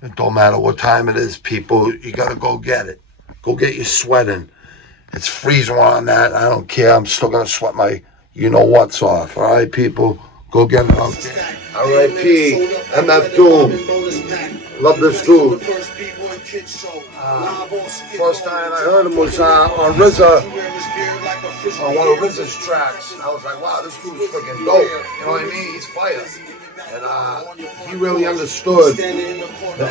It don't matter what time it is, people. You gotta go get it. Go get your sweat in. It's freezing where I'm at. I don't care. I'm still gonna sweat my you know what's off. All right, people. Go get it out there. R.I.P. MF Doom. Love this dude. First time I heard him was on RZA, on one of RZA's tracks. I was like, wow, this dude's freaking dope. You know what I mean? He's fire. And he really understood the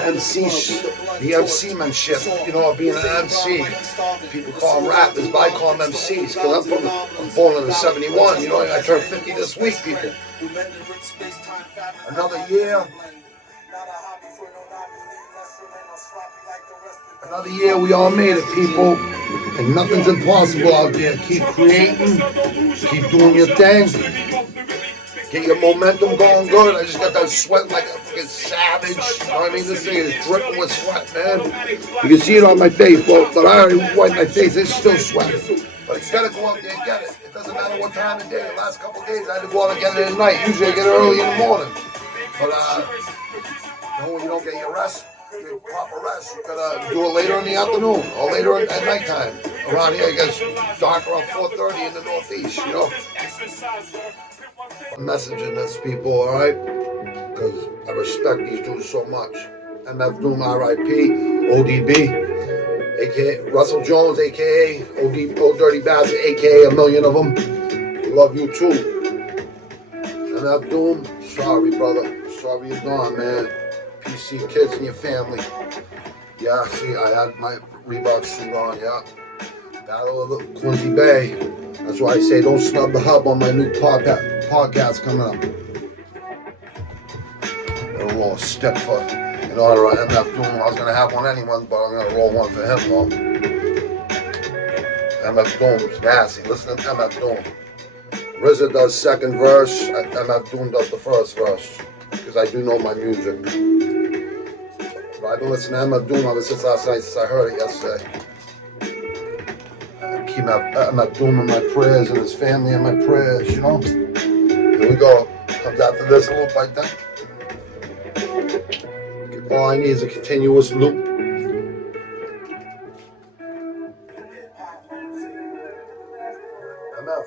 MC-manship, you know, being an MC. People call them rappers, but I call them MCs because I'm born in the 71. You know, I turned 50 this week, people. Another year. Another year, we all made it, people. And nothing's impossible out there. Keep creating. Keep doing your thing. Get your momentum going good. I just got that sweat like a fucking savage. You know what I mean? This thing is dripping with sweat, man. You can see it on my face, but I already wiped my face. It's still sweating. But you gotta go out there and get it. It doesn't matter what time of day. The last couple of days, I had to go out and get it at night. Usually I get it early in the morning. But when you don't get your rest, your proper rest, you gotta do it later in the afternoon or later at nighttime. Around here, it gets dark around 4:30 in the Northeast, you know. I'm messaging this, people, all right? Because I respect these dudes so much. MF Doom, R.I.P. ODB, a.k.a. Russell Jones, a.k.a. Old Dirty Bastard, a.k.a. a million of them. Love you, too. MF Doom, sorry, brother. Sorry you're gone, man. PC kids and your family. Yeah, see, I had my Reebok suit on, yeah. Battle of the Quincy Bay. That's why I say don't snub the hub on my new podcast coming up. I'm gonna roll a step for in honor of MF Doom. I was gonna have one anyway, but I'm gonna roll one for him though. MF Doom's nasty. Listen to MF Doom. RZA does second verse, MF Doom does the first verse. Because I do know my music. But I've been listening to MF Doom ever since last night, since I heard it yesterday. Keep MF Doom in my prayers and his family in my prayers, you know? Here we go. Comes after this loop, I think. All I need is a continuous loop. MF.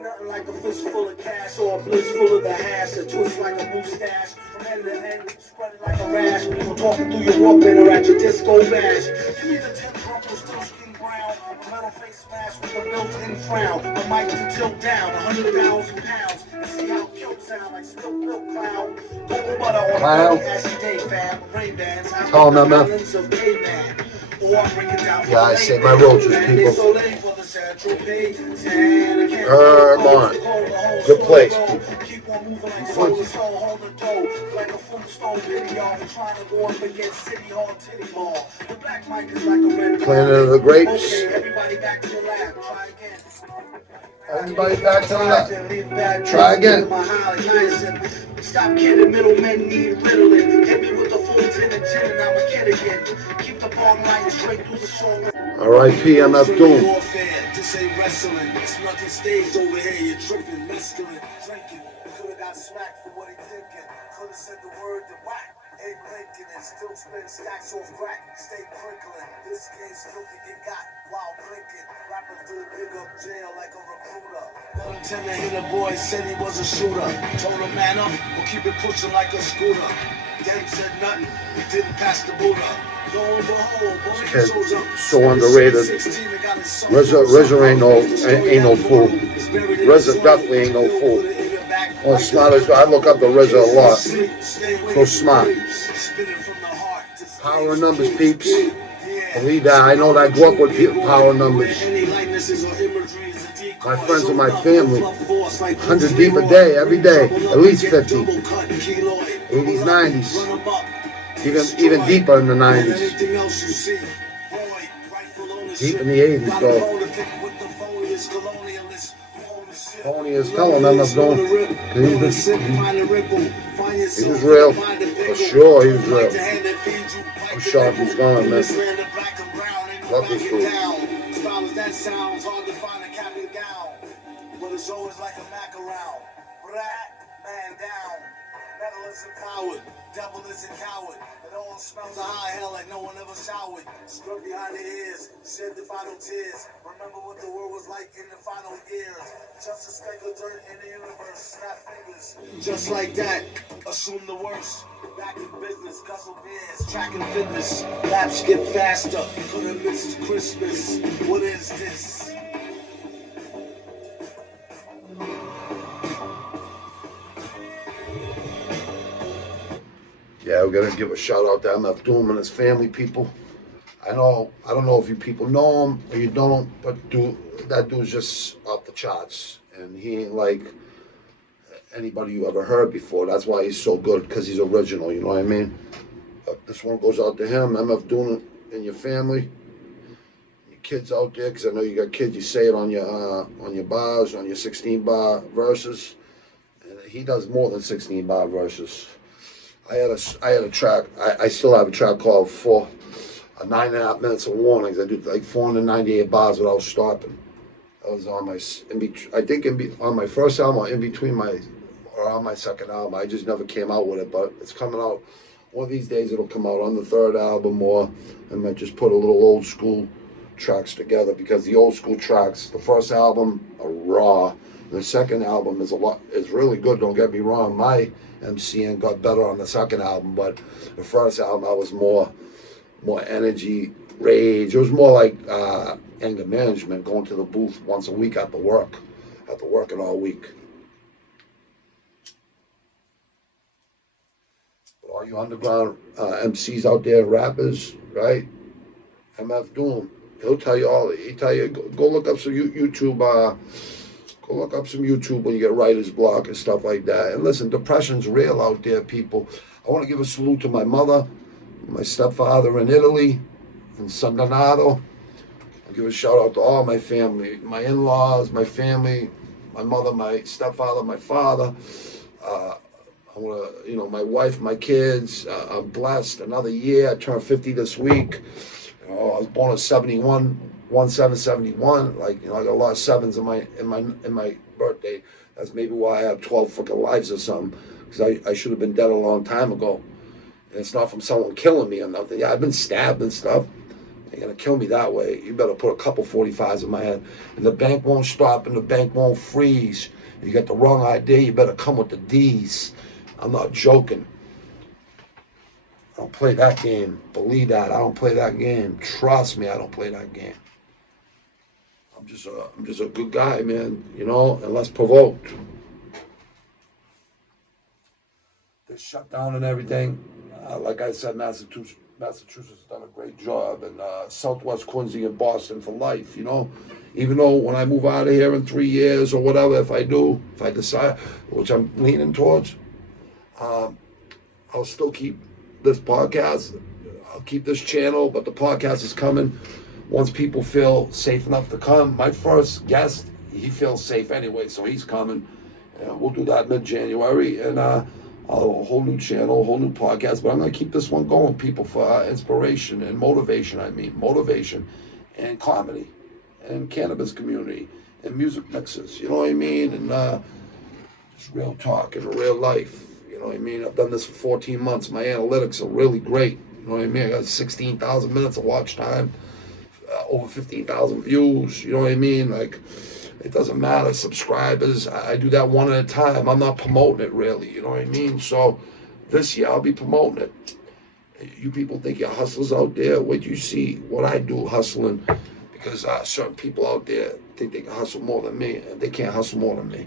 Nothing like a fist full of cash or a blitz full of the hash, a twist like a mustache, from end to end, spreading like a rash, people talking through your Walkman or at your disco bash. Give me the 10 crumple, still skin brown, a metal face smash with a built-in frown, a mic to tilt down, 100,000 pounds, and see how cute sound like still built cloud. Cocoa butter on a ashy day fab, rain bands, tell them, MF. Of caveman. Yeah, I say my roaches, people. Martin. Good place, people. Planet of the Grapes. Everybody back to the left. Try again. Stop kidding, middlemen need riddling. Hit me with the full tin and gin and I'm a kid again. Keep the ball line straight through the song. R.I.P. MF Doom. This ain't wrestling. It's nothing staged over here. You're tripping, mescaline, drinking. Could've got smacked for what he thinking. Could've said the word to whack. Ain't blinking and still spin stacks off crack. Stay crinkling. This game's still to get got while blinking. Rappers do big up jail like a recruiter. Let him tend to hit a boy, said he was a shooter. Told him man up, we'll keep it pushing like a scooter. Then said nothing, he didn't pass the boot up. Kid, so underrated. RZA ain't no fool. RZA definitely ain't no fool. Well, smart as I look up to RZA a lot. So smart. Power of numbers, peeps. Believe that. I know that I grew up with power of numbers. My friends and my family, 100 deep a day, every day, at least 50. 80s, 90s. Even deeper in the 90s. Deep in the 80s, though. Phony is telling them I'm going. He was real. For sure, he was real. I'm shocked he's gone, man. Love this dude. But it's always like a Mac around. Man down. Battle is empowered, devil is a coward. It all smells of high hell like no one ever showered. Scrub behind the ears, shed the final tears. Remember what the world was like in the final years. Just a speck of dirt in the universe, snap fingers. Just like that, assume the worst. Back in business, guzzle beers, tracking fitness. Laps get faster, could have missed Christmas. What is this? Yeah, we're gonna give a shout out to MF Doom and his family, people. I don't know if you people know him or you don't, but that dude's just off the charts, and he ain't like anybody you ever heard before. That's why he's so good, because he's original. You know what I mean? But this one goes out to him, MF Doom, and your family, your kids out there, because I know you got kids. You say it on your bars, on your 16 bar verses, and he does more than 16 bar verses. I had a track. I still have a track called 9.5 minutes of warnings. I do like 498 bars without stopping. That was on my on my first album, or in between or on my second album. I just never came out with it, but it's coming out. One of these days it'll come out on the third album, or I might just put a little old school tracks together, because the old school tracks, the first album are raw. The second album is really good. Don't get me wrong. My MCing got better on the second album, but the first album I was more energy, rage. It was more like anger management, going to the booth once a week after working all week. But all you underground MCs out there, rappers, right? MF Doom, he'll tell you all. He tell you go look up some YouTube. Go look up some YouTube when you get writer's block and stuff like that. And listen, depression's real out there, people. I want to give a salute to my mother, my stepfather in Italy, in San Donato. I'll give a shout out to all my family, my in-laws, my family, my mother, my stepfather, my father. I want to, my wife, my kids. I'm blessed. Another year. I turned 50 this week. I was born in 71. 1771, like I got a lot of sevens in my birthday. That's maybe why I have 12 fucking lives or something, because I should have been dead a long time ago. And it's not from someone killing me or nothing. Yeah, I've been stabbed and stuff. You're gonna kill me that way. You better put a couple 45s in my head. And the bank won't stop and the bank won't freeze. You got the wrong idea, you better come with the D's. I'm not joking. I don't play that game. Believe that. I don't play that game. Trust me, I don't play that game. I'm just a good guy, man, and less provoked. This shutdown and everything, like I said, Massachusetts has done a great job, and Southwest Quincy and Boston for life, Even though when I move out of here in 3 years or whatever, if I decide, which I'm leaning towards, I'll still keep this podcast. I'll keep this channel, but the podcast is coming. Once people feel safe enough to come, my first guest, he feels safe anyway, so he's coming. And we'll do that mid-January, and a whole new channel, a whole new podcast. But I'm going to keep this one going, people, for inspiration and motivation. Motivation and comedy and cannabis community and music mixes. You know what I mean? And just real talk and real life. You know what I mean? I've done this for 14 months. My analytics are really great. You know what I mean? I got 16,000 minutes of watch time. Over 15,000 views, you know what I mean? Like, it doesn't matter, subscribers. I do that one at a time. I'm not promoting it really, you know what I mean? So this year I'll be promoting it. You people think you're hustlers out there. Wait till you see what I do hustling, because certain people out there think they can hustle more than me, and they can't hustle more than me,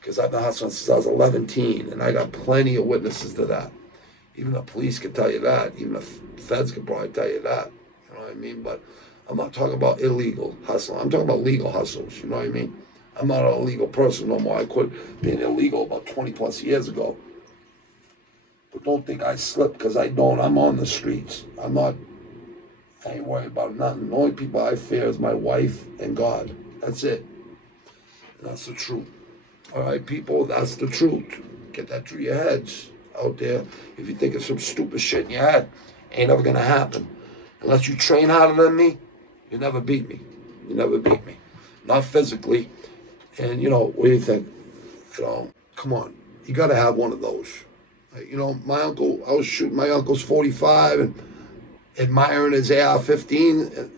because I've been hustling since I was 11, and I got plenty of witnesses to that. Even the police can tell you that. Even the feds can probably tell you that. You know what I mean? But I'm not talking about illegal hustle. I'm talking about legal hustles. You know what I mean? I'm not an illegal person no more. I quit being illegal about 20 plus years ago. But don't think I slipped, because I don't. I'm on the streets. I ain't worried about nothing. The only people I fear is my wife and God. That's it. And that's the truth. All right, people, that's the truth. Get that through your heads out there. If you think of some stupid shit in your head, ain't never gonna happen. Unless you train harder than me, you never beat me. You never beat me. Not physically. And what do you think? Come on. You gotta have one of those. You know, my uncle, I was shooting my uncle's 45 and admiring his AR-15,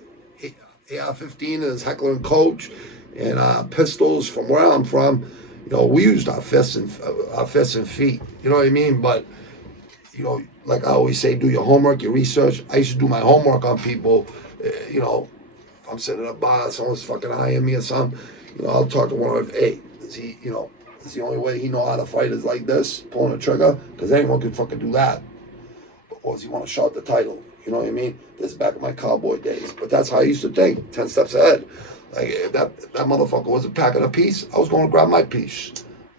AR-15 and his Heckler and Koch, and pistols from where I'm from. You know, we used our fists and feet. You know what I mean? But you know, like I always say, do your homework, your research. I used to do my homework on people. You know, if I'm sitting at a bar, someone's fucking eyeing me or something. You know, I'll talk to one of them. Hey, is he? You know, is the only way he know how to fight is like this, pulling a trigger? Because anyone could fucking do that. Or does he want to shout the title? You know what I mean? This is back in my cowboy days. But that's how I used to think, 10 steps ahead. Like, if that motherfucker wasn't packing a piece, I was going to grab my piece.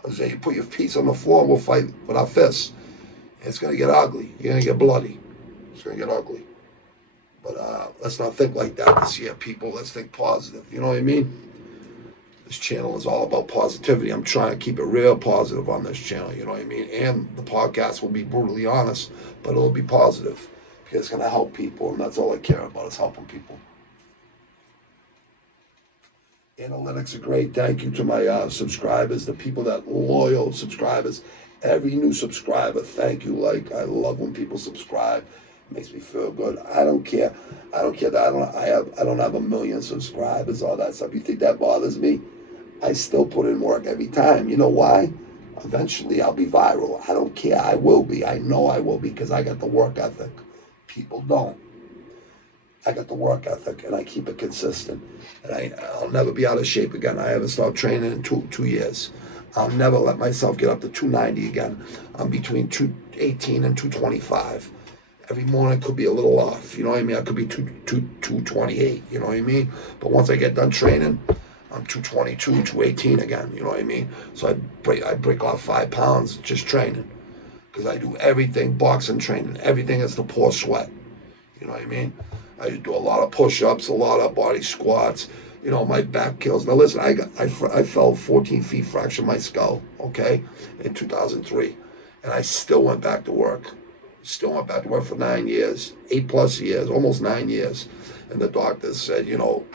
I was saying, you put your piece on the floor and we'll fight with our fists. It's going to get ugly. You're going to get bloody. It's going to get ugly. But let's not think like that this year, people. Let's think positive. You know what I mean? This channel is all about positivity. I'm trying to keep it real positive on this channel. You know what I mean? And the podcast will be brutally honest, but it'll be positive because it's going to help people, and that's all I care about is helping people. Analytics are great. Thank you to my subscribers, the people that loyal subscribers. Every new subscriber, thank you. Like, I love when people subscribe. It makes me feel good. I don't care. I don't care that I don't have a million subscribers, all that stuff. You think that bothers me? I still put in work every time. You know why? Eventually I'll be viral. I don't care. I will be. I know I will be because I got the work ethic. People don't. I got the work ethic and I keep it consistent. And I'll never be out of shape again. I haven't stopped training in two years. I'll never let myself get up to 290 again. I'm between 218 and 225. Every morning could be a little off. You know what I mean? I could be 228. You know what I mean? But once I get done training, I'm 222, 218 again. You know what I mean? So I break off 5 pounds just training because I do everything boxing training. Everything is to pour sweat. You know what I mean? I do a lot of push-ups, a lot of body squats. You know, my back kills. Now listen, I fell 14 feet, fractured my skull. Okay, in 2003, and I still went back to work. Still went back to work for 9 years, 8+ years, almost 9 years. And the doctors said, you know,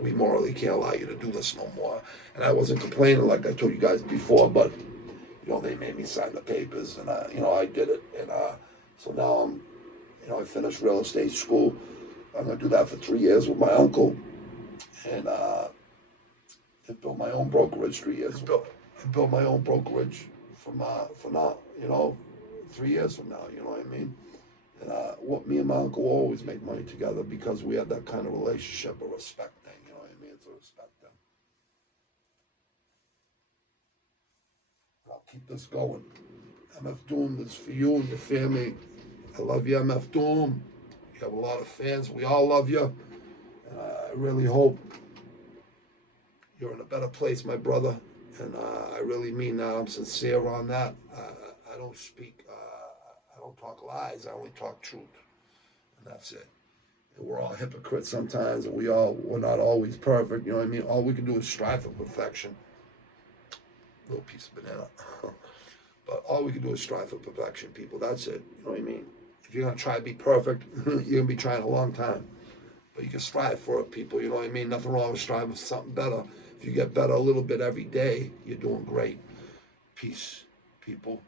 we morally can't allow you to do this no more. And I wasn't complaining like I told you guys before, but you know, they made me sign the papers, and you know, I did it. And so now you know, I finished real estate school. I'm gonna do that for 3 years with my uncle, and I built my own brokerage 3 years. I built my own brokerage for now. You know, 3 years from now. You know what I mean? And what me and my uncle always make money together because we have that kind of relationship, a respect thing. You know what I mean? It's a respect thing. I'll keep this going. MF Doom, this is for you and your family. I love you, MF Doom. You have a lot of fans. We all love you. And I really hope you're in a better place, my brother. And I really mean that. I'm sincere on that. I don't speak, I don't talk lies. I only talk truth. And that's it. And we're all hypocrites sometimes, and we're not always perfect. You know what I mean? All we can do is strive for perfection. Little piece of banana. But all we can do is strive for perfection, people. That's it. You know what I mean? If you're gonna try to be perfect, you're gonna be trying a long time. But you can strive for it, people. You know what I mean? Nothing wrong with striving for something better. If you get better a little bit every day, you're doing great. Peace, people.